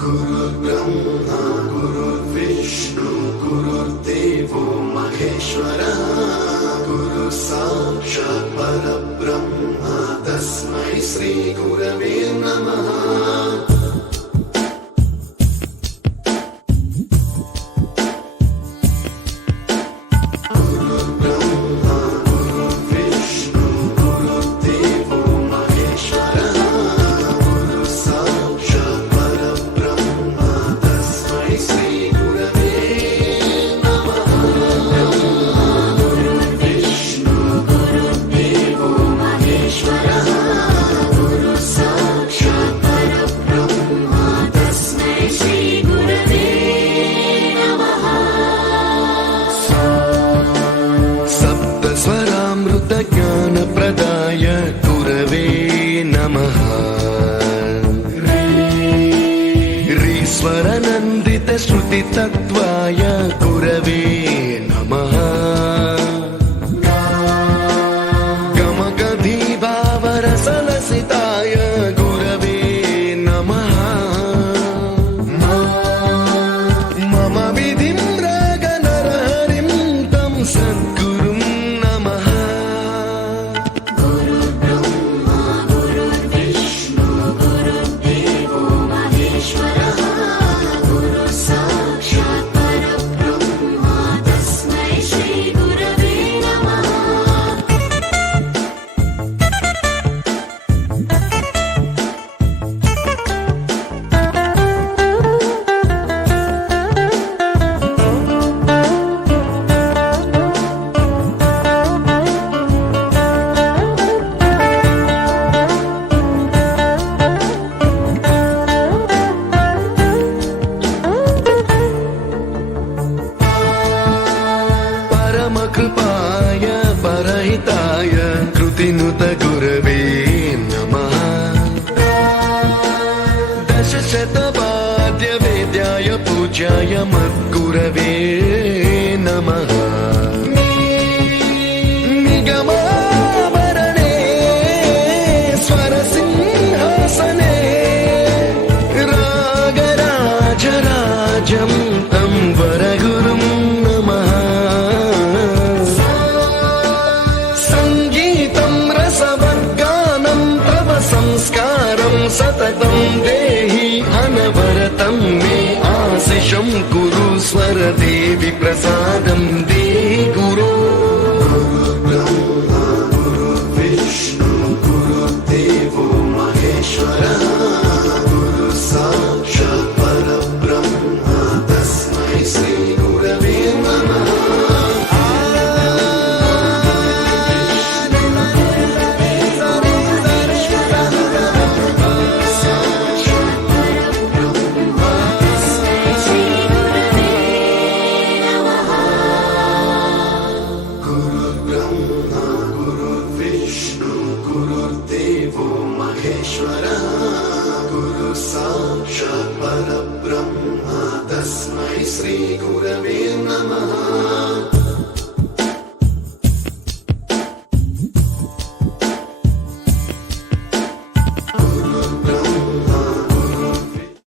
गुरुर्ब्रह्मा गुरुर्विष्णु गुरुर्देवो महेश्वरः गुरु साक्षात् परब्रह्म तस्मै श्री गुरवे नमः। ज्ञानप्रदाय गुरवे नमः। ह्रीश्वरनन्दित श्रुतितत्त्वाय गुरवे नमः। गमगधीभावरसलसिताय गुरवे नमः। मम विधिं रागनरहरिं तं सद्गुरुं नमः। कृपाय परहिताय कृतिनुत गुरवे नमः। दशशतवाद्यवेद्याय पूज्याय मद्गुरवे नमः। निगमावरणे स्वरसिंहासने रागराजराजं तं वरगुरुं नमः। संस्कारं सततं देहि अनवरतं मे आशिषं कुरु स्वरदेवि प्रसादं देहि गुरो। गुरुर्ब्रह्मा गुरुर्विष्णु गुरुर्देवो महेश्वरः गुरु साक्षात् परब्रह्म तस्मै श्री गुरवे नमः। गुरु साक्षात् परब्रह्म तस्मै श्री गुरवे